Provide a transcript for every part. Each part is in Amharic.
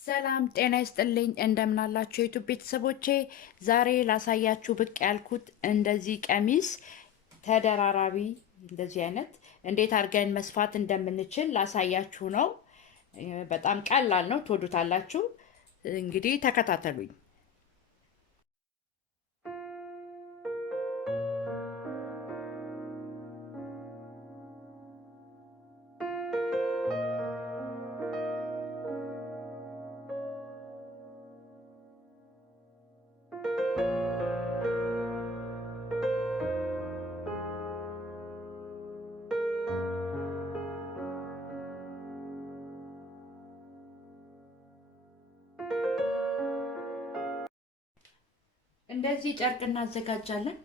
ሰላም ጤና ይስጥልኝ እንደምናላችሁ የዩቲዩብ ቤተሰቦቼ ዛሬ ላሳያችሁ ብቅ ያልኩት እንደዚህ ቀሚስ ተደራራቢ እንደዚህ አይነት እንዴት አድርገን መስፋት እንደምንችል ላሳያችሁ ነው። በጣም ቀላል ነው፣ ትወዱታላችሁ። እንግዲህ ተከታተሉኝ። እንደዚህ ጨርቅ እናዘጋጃለን።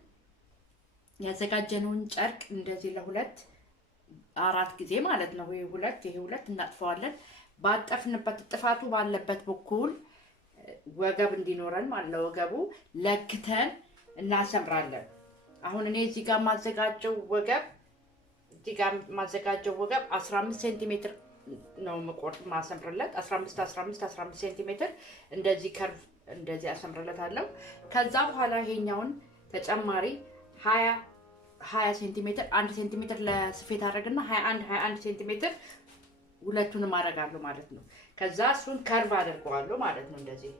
ያዘጋጀነውን ጨርቅ እንደዚህ ለሁለት አራት ጊዜ ማለት ነው። ይሄ ሁለት እናጥፈዋለን። ባጠፍንበት ጥፋቱ ባለበት በኩል ወገብ እንዲኖረን ማለት ነው። ወገቡ ለክተን እናሰምራለን። አሁን እኔ እዚህ ጋር ማዘጋጀው ወገብ 15 ሴንቲሜትር ነው ማሰምርለት። 15 ሴንቲሜትር እንደዚህ ከርቭ እንደዚህ አሰምርለታለሁ። ከዛ በኋላ ይሄኛውን ተጨማሪ 20 ሴንቲሜትር 1 ሴንቲሜትር ለስፌት አደረግና 21 ሴንቲሜትር ሁለቱንም አደርጋለሁ ማለት ነው። ከዛ እሱን ከርቭ አደርገዋለሁ ማለት ነው እንደዚህ።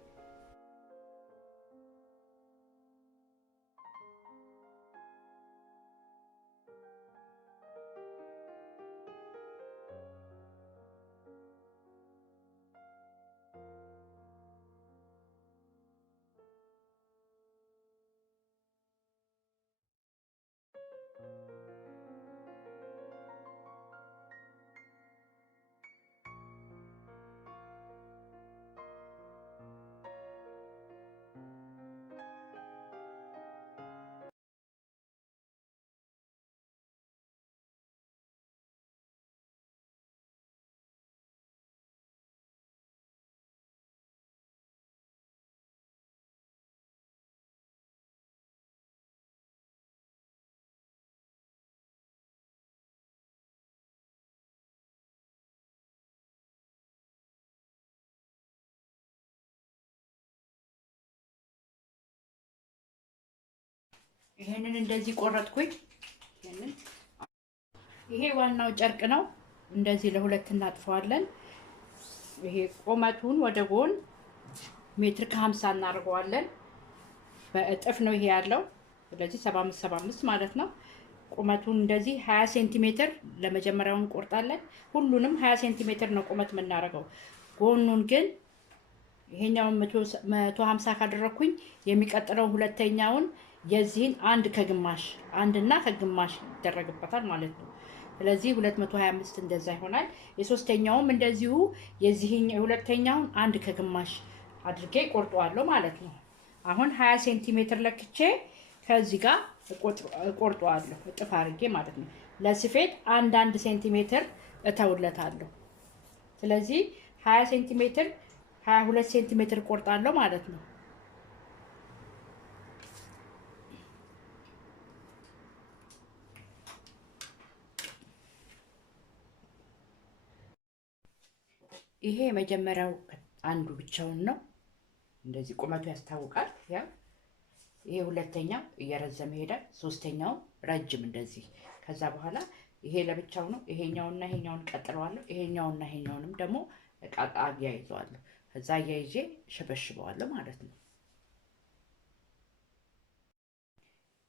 ይሄንን እንደዚህ ቆረጥኩኝ። ይሄ ዋናው ጨርቅ ነው። እንደዚህ ለሁለት እናጥፈዋለን። ይሄ ቁመቱን ወደ ጎን 1.50 ሜትር እናደርገዋለን። በእጥፍ ነው ይሄ ያለው። ስለዚህ 75 ማለት ነው። ቁመቱን እንደዚህ 20 ሴንቲሜትር ለመጀመሪያው እንቆርጣለን። ሁሉንም 20 ሴንቲሜትር ነው ቁመት የምናደርገው። ጎኑን ግን ይሄኛውን 150 ካደረኩኝ የሚቀጥለው ሁለተኛውን የዚህን አንድና ከግማሽ ይደረግበታል ማለት ነው። ስለዚህ 225 እንደዛ ይሆናል። የሶስተኛውም እንደዚሁ የዚህን የሁለተኛውን አንድ ከግማሽ አድርጌ ቆርጠዋለሁ ማለት ነው። አሁን 20 ሴንቲሜትር ለክቼ ከዚህ ጋር ቆርጠዋለሁ እጥፍ አድርጌ ማለት ነው። ለስፌት አንድ ሴንቲሜትር እተውለታለሁ። ስለዚህ 20 ሴንቲሜትር 22 ሴንቲሜትር ቆርጣለሁ ማለት ነው። ይሄ የመጀመሪያው አንዱ ብቻውን ነው። እንደዚህ ቁመቱ ያስታውቃል። ያ ይሄ ሁለተኛው እየረዘመ ሄዳል። ሶስተኛው ረጅም እንደዚህ። ከዛ በኋላ ይሄ ለብቻው ነው። ይሄኛውና ይሄኛውን ቀጥለዋለሁ። ይሄኛውንም ደግሞ አያይዘዋለሁ። ከዛ አያይዤ ሸበሽበዋለሁ ማለት ነው።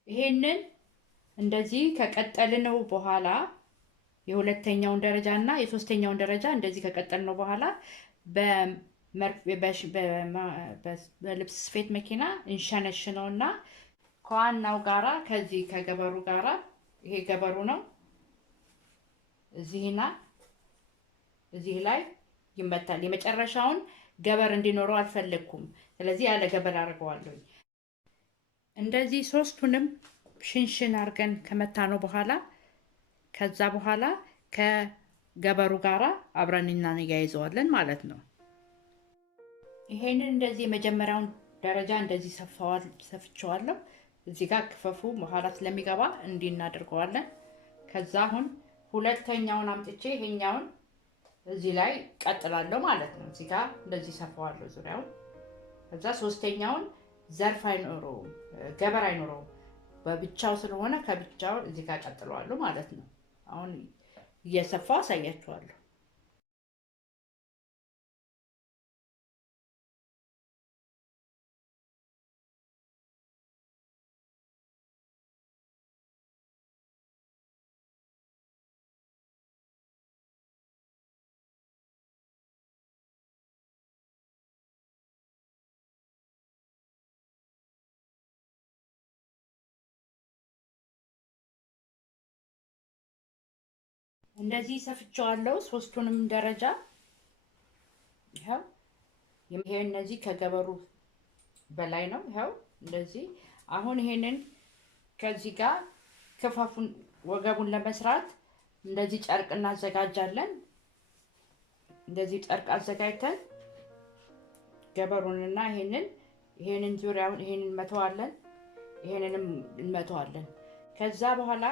ይሄንን እንደዚህ ከቀጠልነው በኋላ የሁለተኛውን ደረጃ እና የሶስተኛውን ደረጃ እንደዚህ ከቀጠልነው በኋላ በልብስ ስፌት መኪና እንሸነሽነውና ከዋናው ጋራ ከዚህ ከገበሩ ጋራ ይሄ ገበሩ ነው እዚህና እዚህ ላይ ይመታል። የመጨረሻውን ገበር እንዲኖረው አልፈለኩም። ስለዚህ ያለ ገበር አድርገዋለሁ። እንደዚህ ሶስቱንም ሽንሽን አድርገን ከመታነው በኋላ ከዛ በኋላ ከገበሩ ጋራ አብረን እናያይዘዋለን ማለት ነው። ይሄንን እንደዚህ የመጀመሪያውን ደረጃ እንደዚህ ሰፍቼዋለሁ። እዚህ ጋር ክፈፉ በኋላ ስለሚገባ እንዲህ እናደርገዋለን። ከዛ አሁን ሁለተኛውን አምጥቼ ይሄኛውን እዚህ ላይ ቀጥላለሁ ማለት ነው። እዚህ ጋር እንደዚህ ሰፋዋለሁ ዙሪያውን። ከዛ ሶስተኛውን ዘርፍ አይኖረውም ገበር አይኖረውም በብቻው ስለሆነ ከብቻው እዚህ ጋር ቀጥላለሁ ማለት ነው። አሁን እየሰፋው አሳያችኋለሁ። እንደዚህ ሰፍቼዋለሁ ሶስቱንም ደረጃ። ይሄው ይሄ እነዚህ ከገበሩ በላይ ነው። ይሄው እንደዚህ። አሁን ይሄንን ከዚህ ጋር ክፈፉን ወገቡን ለመስራት እንደዚህ ጨርቅ እናዘጋጃለን። እንደዚህ ጨርቅ አዘጋጅተን ገበሩንና ይሄንን ዙሪያውን ይሄንን እንመተዋለን፣ ይሄንንም እንመተዋለን። ከዛ በኋላ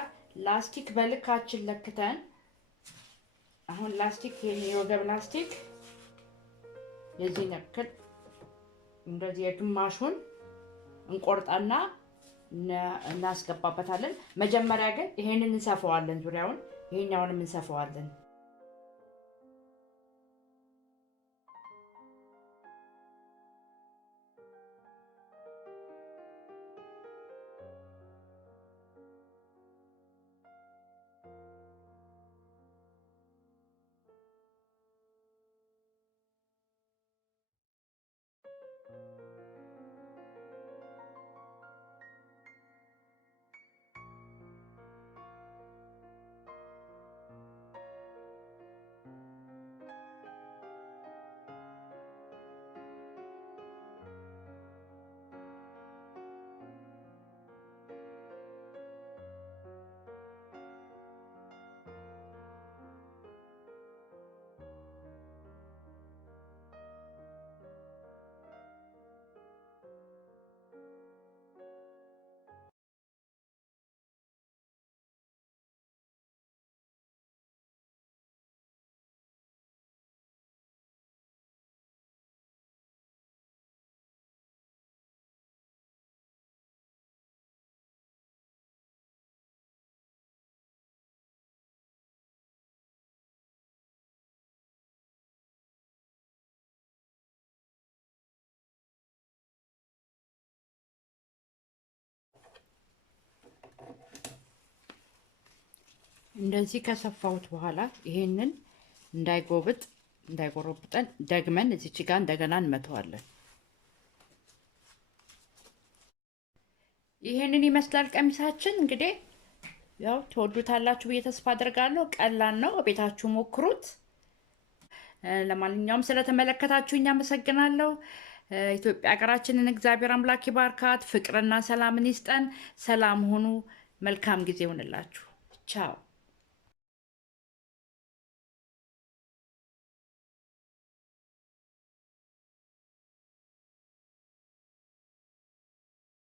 ላስቲክ በልካችን ለክተን አሁን ላስቲክ የወገብ ላስቲክ የዚህ ነክል እንደዚህ የግማሹን እንቆርጣና እናስገባበታለን። መጀመሪያ ግን ይሄንን እንሰፋዋለን፣ ዙሪያውን ይሄኛውንም እንሰፋዋለን። እንደዚህ ከሰፋሁት በኋላ ይሄንን እንዳይጎረብጠን ደግመን እዚች ጋር እንደገና እንመተዋለን። ይሄንን ይመስላል ቀሚሳችን። እንግዲህ ያው ትወዱታላችሁ ብዬ ተስፋ አደርጋለሁ። ቀላል ነው፣ ቤታችሁ ሞክሩት። ለማንኛውም ስለተመለከታችሁኝ አመሰግናለሁ። ኢትዮጵያ ሀገራችንን እግዚአብሔር አምላክ ይባርካት፣ ፍቅርና ሰላምን ይስጠን። ሰላም ሁኑ። መልካም ጊዜ ይሁንላችሁ። ቻው።